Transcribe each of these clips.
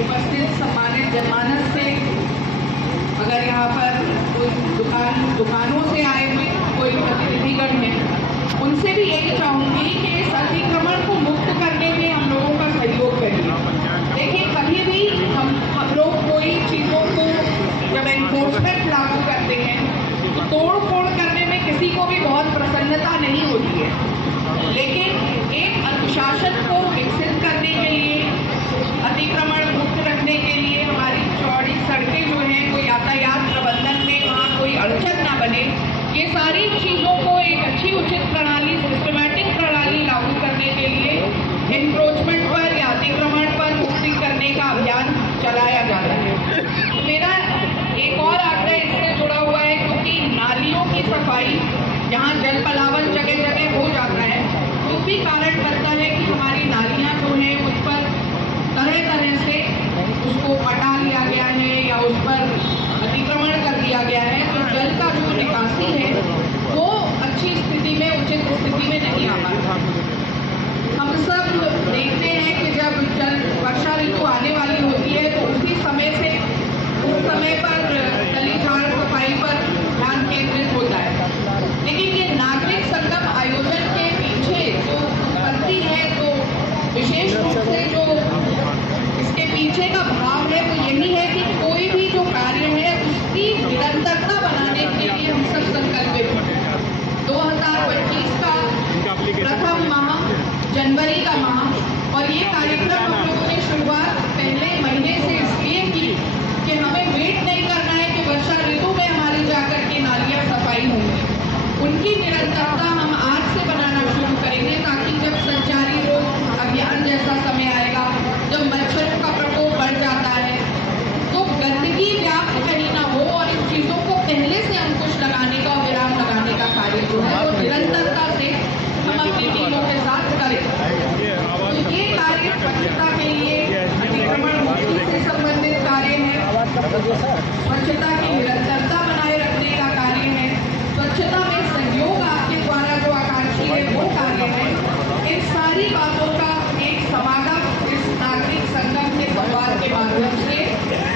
उपस्थित सम्मानित जनमानस से, अगर यहाँ पर कोई दुकानों से आए हुए कोई प्रतिनिधिगण हैं, उनसे भी यही चाहूँगी कि इस अतिक्रमण को मुक्त करने में हम लोगों का सहयोग करिए। देखिए, कभी भी हम लोग कोई चीज़ों को जब एनफोर्समेंट लागू करते हैं तो तोड़ फोड़ करने में किसी को भी बहुत प्रसन्नता नहीं होती है, लेकिन एक अनुशासन को विकसित करने के लिए, अतिक्रमण मुक्त रखने के लिए हमारी चौड़ी सड़कें जो हैं, कोई यातायात प्रबंधन में वहाँ कोई अड़चन ना बने, ये सारी चीज़ों को एक अच्छी उचित प्रणाली, सिस्टमैटिक प्रणाली लागू करने के लिए एनक्रोचमेंट पर या अतिक्रमण पर मुक्ति करने का अभियान चलाया जाता है। मेरा एक और आग्रह इससे जुड़ा हुआ है, क्योंकि नालियों की सफाई जहाँ जल पलावन जगह जगह हो जाता है, तो भी कारण बनता है कि हमारी नालियाँ जो हैं उस पर तरह तरह से उसको पटा लिया गया है या उस पर अतिक्रमण कर दिया गया है, तो जल का जो निकासी है वो अच्छी स्थिति में, उचित स्थिति में नहीं आ पाता। हम सब देखते हैं कि जब वर्षा ऋतु आने वाली होती है तो उसी समय से उस समय पर गली झाड़ सफाई पर ध्यान केंद्रित होता है, लेकिन ये नागरिक संगम आयोजन के पीछे जो उत्पत्ति है, तो विशेष रूप से जो इसके पीछे का भाव है वो यही है कि कोई भी जो कार्य है उसकी निरंतरता बनाने के लिए हम सब संकल्पित हैं। 2025 का प्रथम माह जनवरी का माह, और ये कार्यक्रम हम लोगों ने शुरुआत पहले महीने से इसलिए की कि हमें वेट नहीं करना है कि वर्षा ऋतु में हमारी जाकर के नालियाँ सफाई होंगी, उनकी निरंतरता हम आज से बनाना शुरू करेंगे, ताकि जब संचारी रोग अभियान जैसा समय आएगा, जब मच्छरों का प्रकोप बढ़ जाता है, तो गंदगी व्याप्त कहीं ना हो और इन चीज़ों को पहले से अंकुश लगाने का और विराम लगाने का कार्य जो है वो निरंतरता से हम अपनी टीमों के साथ करें। तो ये कार्य स्वच्छता के लिए, अतिक्रमण मुक्ति से संबंधित कार्य है, स्वच्छता की निरंतरता बनाए रखने का कार्य है, स्वच्छता में सहयोग आपके द्वारा जो आकांक्षी है वो कार्य है। इन सारी बातों का एक समागम इस नागरिक संगम के संवाद के माध्यम से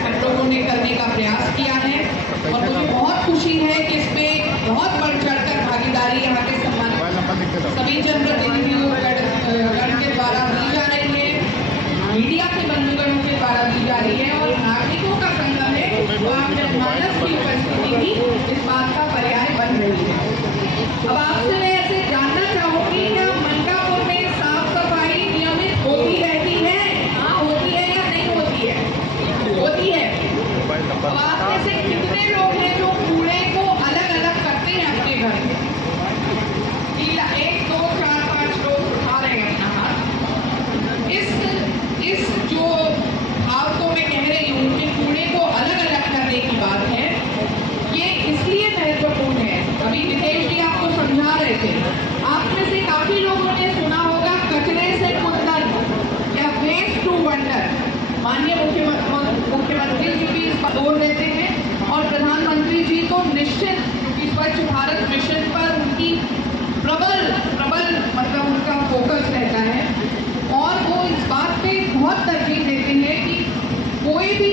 हम लोगों ने करने का प्रयास किया है, और मुझे बहुत खुशी है कि इसमें बहुत बढ़ चढ़कर भागीदारी यहाँ के सम्मानित सभी जनप्रतिनिधियों के द्वारा दी जा रही है, मीडिया के बंधुगणों के द्वारा दी जा रही है, और नागरिकों का संगम है तो आम जनमानस की उपस्थिति भी इस बात का पर्याय बन रही है। अब आपसे मैं ऐसे जानना चाहूंगी, क्या मनकापुर में साफ सफाई नियमित होती रहती है? हाँ, होती है या नहीं होती है? होती है। अब आप में से कितने लोग हैं जो कूड़े को अलग अलग करते हैं अपने घर में? 1 2 4 5 लोग उठा रहे हैं अपना हाथ। इस जो भाव को मैं कह रही हूँ कि कूड़े को अलग अलग करने की बात है, ये इसलिए महत्वपूर्ण है। अभी नितेश जी आपको समझा रहे थे, आप में से काफी लोगों ने सुना होगा कचरे से कुंदन या वेस्ट टू वंडर। माननीय मुख्यमंत्री जी भी इस पर जोर देते हैं, और प्रधानमंत्री जी तो निश्चित, क्योंकि स्वच्छ भारत मिशन पर उनकी प्रबल मतलब उनका फोकस रहता है, और वो इस बात पे बहुत तरजीह देते हैं कि कोई भी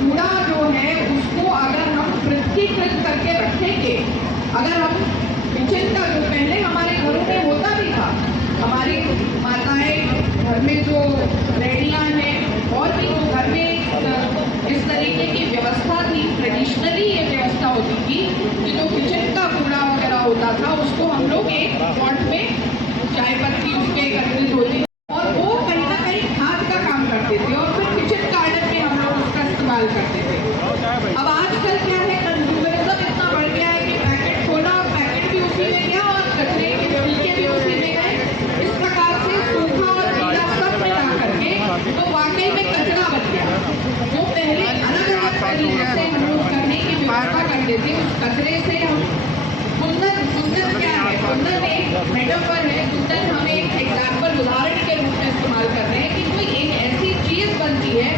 कूड़ा जो है उसको अगर हम पृथकीकृत करके रखेंगे, अगर हम किचन का जो पहले हमारे घरों में होता भी था, हमारी माताएं घर में जो रेडियाँ हैं और भी जो घर में इस तरीके की व्यवस्था थी, ट्रेडिशनली ये व्यवस्था होती थी कि जो किचन का कूड़ा वगैरह होता था उसको हम लोग एक पॉट में चाय पत्ती उसके एकत्रित होती और वो कहीं ना कहीं खाद का काम करते थे, और फिर किचन गार्डन में हम लोग उसका इस्तेमाल करते थे। अब आजकल क्या है, कंज्यूमरिज्म इतना बढ़ गया है कि पैकेट खोला और पैकेट भी उसी में गया और कचरे के छिलके भी उसी में गए। इस प्रकार से सूखा और गीला सब मिला करके तो वाकई में कचरा बच गया। जो पहले अलग अलग तरीके से हम लोग करने की व्यवस्था करते थे, उस कचरे से हम कुंदन क्या है, कुंदन एक मेटाफर है। कुंदन हम एक एग्जाम्पल, उदाहरण के रूप में इस्तेमाल कर रहे हैं कि कोई एक ऐसी चीज बनती है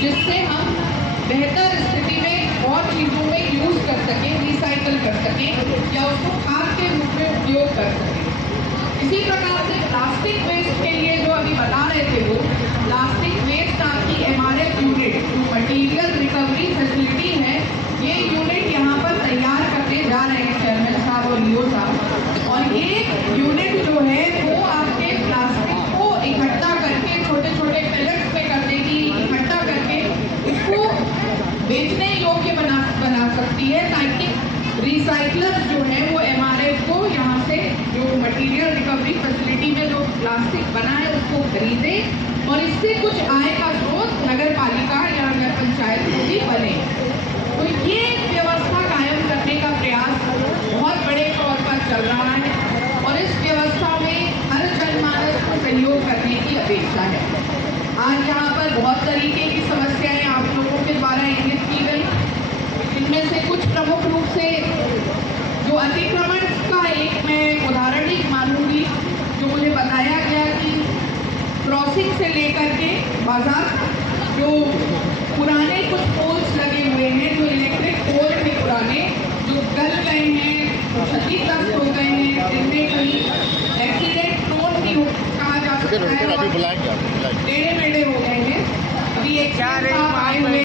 जिससे हम बेहतर स्थिति में और चीजों में यूज कर सकें, रिसाइकल कर सकें या उसको खाद के रूप में उपयोग कर सकें। इसी प्रकार से प्लास्टिक वेस्ट के लिए जो अभी बता रहे थे, वो प्लास्टिक वेस्ट आपकी MRF यूनिट सकती है, ताकि रिसाइकलर्स जो है वो एमआरएफ को यहाँ से जो मटेरियल रिकवरी फैसिलिटी में जो प्लास्टिक बना है उसको खरीदे और इससे कुछ आय का स्रोत नगर पालिका या नगर पंचायत को भी बने। तो ये व्यवस्था कायम करने का प्रयास बहुत बड़े तौर पर चल रहा है और इस व्यवस्था में हर जनमानस को सहयोग करने की अपेक्षा है। आज यहाँ पर बहुत तरीके की समस्याएं आप लोगों के द्वारा इंगित की गई। इनमें से कुछ प्रमुख रूप से जो अतिक्रमण का एक मैं उदाहरण ही मानूंगी, जो मुझे बताया गया कि क्रॉसिंग से लेकर के बाजार जो पुराने कुछ पोल्स लगे हुए हैं, जो इलेक्ट्रिक पोल थे पुराने, जो गल गए हैं, क्षतिग्रस्त हो गए हैं, जिनमें कहीं एक्सीडेंट प्रोन भी कहा जा सकता है, टेढ़े मेढ़े हो गए हैं। अभी एक आए हुए